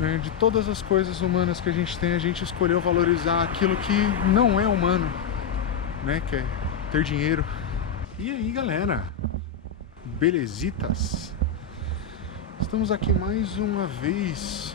né? De todas as coisas humanas que a gente tem, a gente escolheu valorizar aquilo que não é humano, né? Que é ter dinheiro. E aí, galera? Belezitas? Estamos aqui mais uma vez,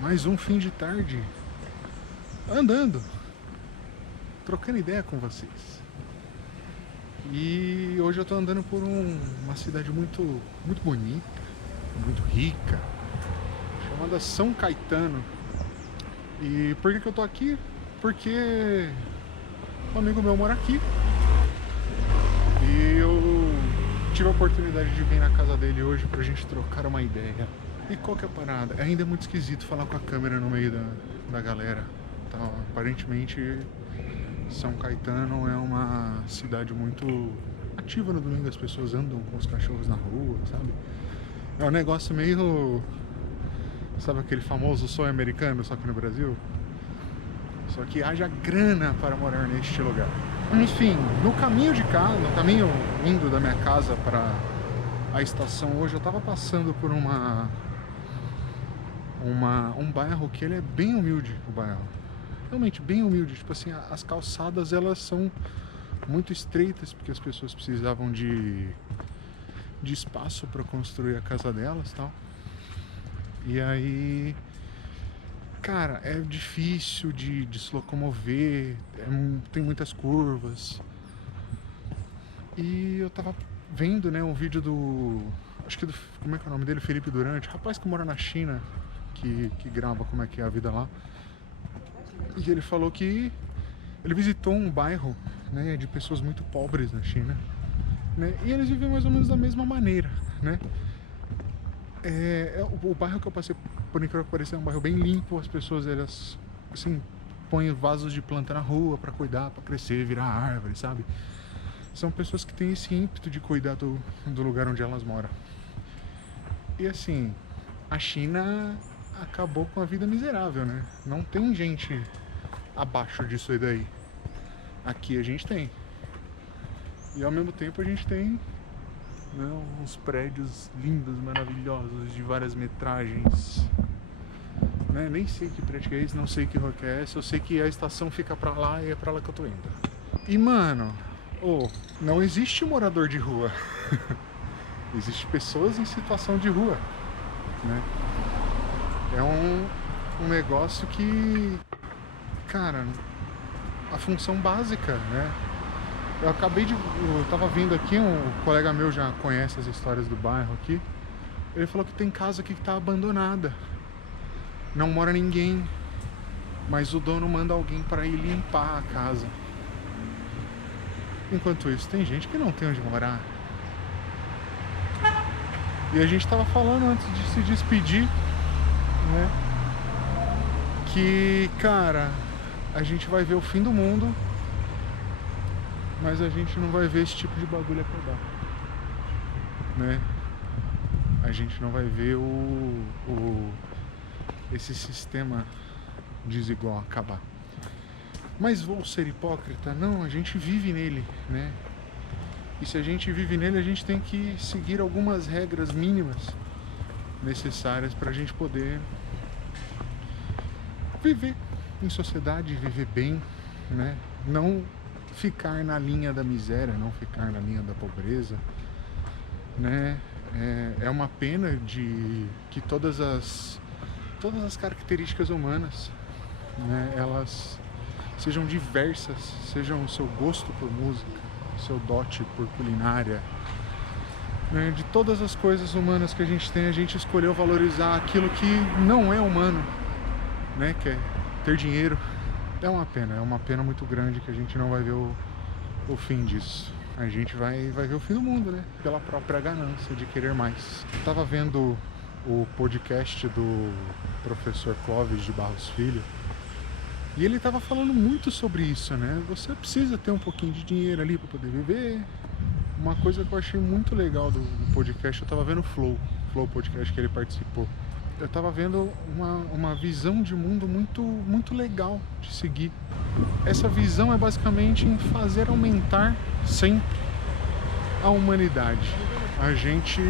mais um fim de tarde, andando, trocando ideia com vocês. E hoje eu tô andando por uma cidade muito bonita, muito rica, chamada São Caetano. E por que eu tô aqui? Porque um amigo meu mora aqui e eu tive a oportunidade de vir na casa dele hoje pra gente trocar uma ideia. E qual que é a parada? Ainda é muito esquisito falar com a câmera no meio da galera. Então, aparentemente São Caetano é uma cidade muito ativa no domingo, as pessoas andam com os cachorros na rua, sabe? É um negócio meio... Sabe aquele famoso sonho americano, só que no Brasil? Só que haja grana para morar neste lugar. Enfim, no caminho de cá, no caminho indo da minha casa para a estação hoje, eu tava passando por um bairro que ele é bem humilde, o bairro. Realmente bem humilde, tipo assim, as calçadas elas são muito estreitas porque as pessoas precisavam de espaço para construir a casa delas e tal. E aí, cara, é difícil de se locomover, tem muitas curvas. E eu tava vendo, né, um vídeo acho que como é que é o nome dele? Felipe Durante, rapaz que mora na China, que grava como é que é a vida lá. E ele falou que ele visitou um bairro, né, de pessoas muito pobres na China, né, e eles vivem mais ou menos da mesma maneira, né. O bairro que eu passei, por incrível que pareça, é um bairro bem limpo. As pessoas, elas, assim, põem vasos de planta na rua pra cuidar, pra crescer, virar árvore, sabe? São pessoas que têm esse ímpeto de cuidar do lugar onde elas moram. E assim, a China acabou com a vida miserável, né? Não tem gente abaixo disso aí daí. Aqui a gente tem. E ao mesmo tempo a gente tem, né, uns prédios lindos, maravilhosos, de várias metragens, né? Nem sei que prédio é esse, não sei que rua que é essa. Eu sei que a estação fica pra lá e é pra lá que eu tô indo. E mano, não existe morador de rua. Existe pessoas em situação de rua, né? É um negócio que, cara, a função básica, né? Eu tava vindo aqui, um colega meu já conhece as histórias do bairro aqui. Ele falou que tem casa aqui que tá abandonada, não mora ninguém, mas o dono manda alguém pra ir limpar a casa. Enquanto isso, tem gente que não tem onde morar. E a gente tava falando antes de se despedir, né, que, cara, a gente vai ver o fim do mundo, mas a gente não vai ver esse tipo de bagulho acabar, né? A gente não vai ver esse sistema desigual acabar. Mas vou ser hipócrita? Não, a gente vive nele, né? E se a gente vive nele, a gente tem que seguir algumas regras mínimas necessárias para a gente poder viver em sociedade, viver bem, né? Não ficar na linha da miséria, não ficar na linha da pobreza, né? É uma pena que todas as características humanas, né, elas sejam diversas, sejam o seu gosto por música, o seu dote por culinária, né? De todas as coisas humanas que a gente tem, a gente escolheu valorizar aquilo que não é humano, né? Que é ter dinheiro. É uma pena muito grande que a gente não vai ver o fim disso. A gente vai ver o fim do mundo, né? Pela própria ganância de querer mais. Eu tava vendo o podcast do professor Clóvis de Barros Filho, e ele tava falando muito sobre isso, né? Você precisa ter um pouquinho de dinheiro ali para poder viver. Uma coisa que eu achei muito legal do podcast, eu tava vendo o Flow Podcast que ele participou. Eu tava vendo uma visão de mundo muito legal de seguir. Essa visão é basicamente em fazer aumentar sempre a humanidade. A gente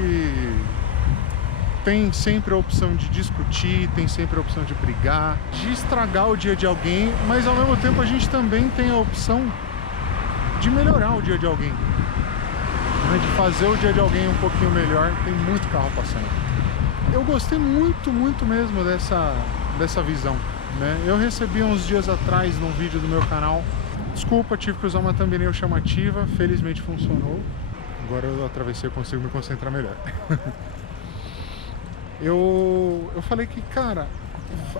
tem sempre a opção de discutir, tem sempre a opção de brigar, de estragar o dia de alguém, mas ao mesmo tempo a gente também tem a opção de melhorar o dia de alguém, né? De fazer o dia de alguém um pouquinho melhor. Tem muito carro passando. Eu gostei muito mesmo dessa visão, né? Eu recebi uns dias atrás num vídeo do meu canal. Desculpa, tive que usar uma thumbnail chamativa, felizmente funcionou. Agora eu atravessei, eu consigo me concentrar melhor. Eu falei que, cara,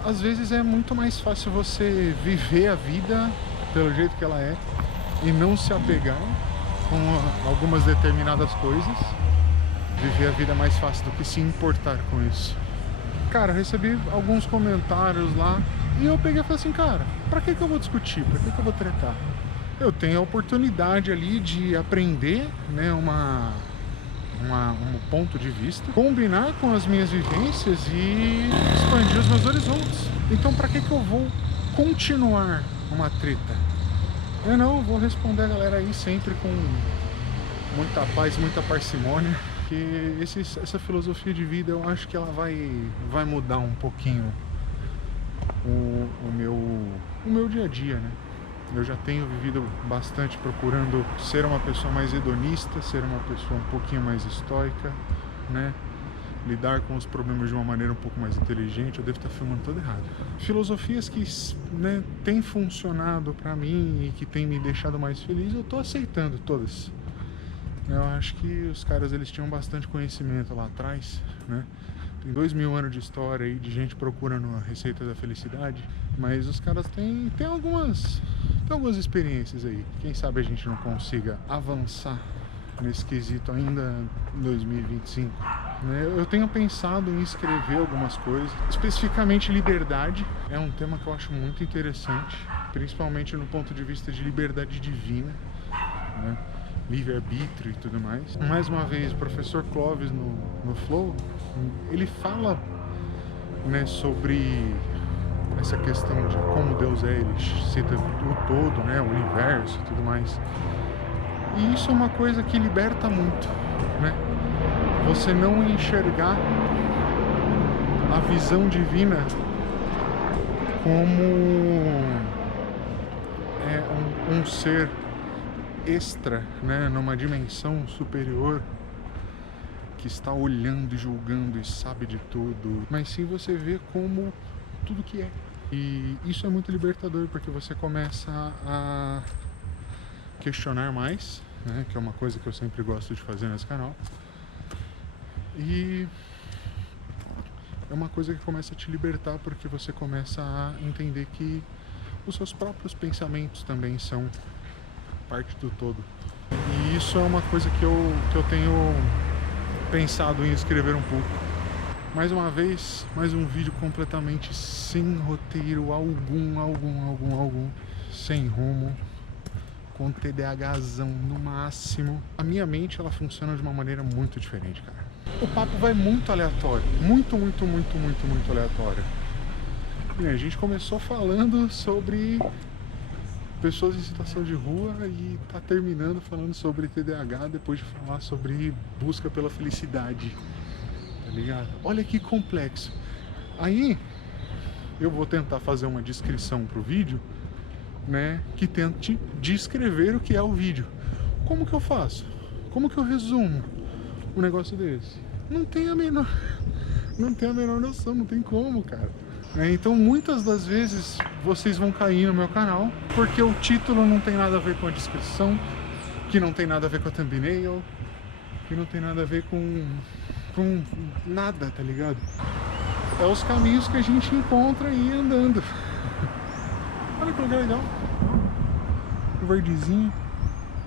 às vezes é muito mais fácil você viver a vida pelo jeito que ela é e não se apegar com algumas determinadas coisas. Viver a vida é mais fácil do que se importar com isso. Cara, eu recebi alguns comentários lá e eu peguei e falei assim, cara, pra que eu vou discutir? Pra que eu vou tretar? Eu tenho a oportunidade ali de aprender, né, um ponto de vista, combinar com as minhas vivências e expandir os meus horizontes. Então pra que eu vou continuar uma treta? Eu não vou responder a galera aí sempre com muita paz, muita parcimônia, que essa filosofia de vida eu acho que ela vai mudar um pouquinho o meu dia a dia, né? Eu já tenho vivido bastante procurando ser uma pessoa mais hedonista, ser uma pessoa um pouquinho mais estoica, né? Lidar com os problemas de uma maneira um pouco mais inteligente. Eu devo estar filmando todo errado. Filosofias que, né, têm funcionado pra mim e que têm me deixado mais feliz, eu tô aceitando todas. Eu acho que os caras, eles tinham bastante conhecimento lá atrás, né? Tem 2000 anos de história aí de gente procurando a receita da felicidade, mas os caras têm algumas experiências aí. Quem sabe a gente não consiga avançar nesse quesito ainda em 2025. Eu tenho pensado em escrever algumas coisas, especificamente liberdade. É um tema que eu acho muito interessante, principalmente no ponto de vista de liberdade divina, né? Livre-arbítrio e tudo mais. Mais uma vez, o professor Clóvis no Flow, ele fala, né, sobre essa questão de como Deus é. Ele cita o todo, né, o universo e tudo mais. E isso é uma coisa que liberta muito, né? Você não enxergar a visão divina como um ser extra, né, numa dimensão superior que está olhando e julgando e sabe de tudo, mas sim você vê como tudo que é. E isso é muito libertador, porque você começa a questionar mais, né, que é uma coisa que eu sempre gosto de fazer nesse canal, e é uma coisa que começa a te libertar, porque você começa a entender que os seus próprios pensamentos também são parte do todo. E isso é uma coisa que eu tenho pensado em escrever um pouco. Mais uma vez, mais um vídeo completamente sem roteiro algum, sem rumo, com TDAHzão no máximo. A minha mente, ela funciona de uma maneira muito diferente, cara. O papo vai muito aleatório, muito aleatório. E a gente começou falando sobre pessoas em situação de rua e tá terminando falando sobre TDAH depois de falar sobre busca pela felicidade, tá ligado? Olha que complexo. Aí eu vou tentar fazer uma descrição pro vídeo, né, que tente descrever o que é o vídeo. Como que eu faço? Como que eu resumo um negócio desse? Não tenho a menor noção, não tem como, cara. Então muitas das vezes vocês vão cair no meu canal porque o título não tem nada a ver com a descrição, que não tem nada a ver com a thumbnail, que não tem nada a ver com nada, tá ligado? É os caminhos que a gente encontra aí andando. Olha que lugar legal. Um verdezinho,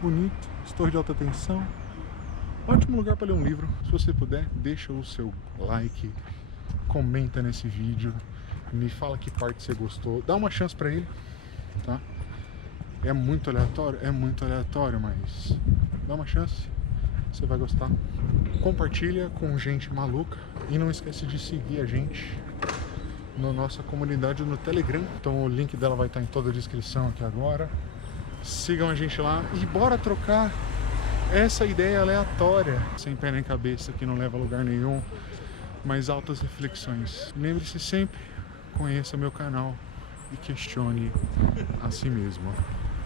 bonito, torre de alta tensão. Ótimo lugar para ler um livro. Se você puder, deixa o seu like, comenta nesse vídeo, me fala que parte você gostou, dá uma chance pra ele, tá? É muito aleatório, mas dá uma chance, você vai gostar. Compartilha com gente maluca e não esquece de seguir a gente na nossa comunidade no Telegram. Então o link dela vai estar em toda a descrição aqui agora. Sigam a gente lá e bora trocar essa ideia aleatória, sem pé nem cabeça, que não leva a lugar nenhum, mais altas reflexões. Lembre-se sempre, conheça meu canal e questione a si mesmo.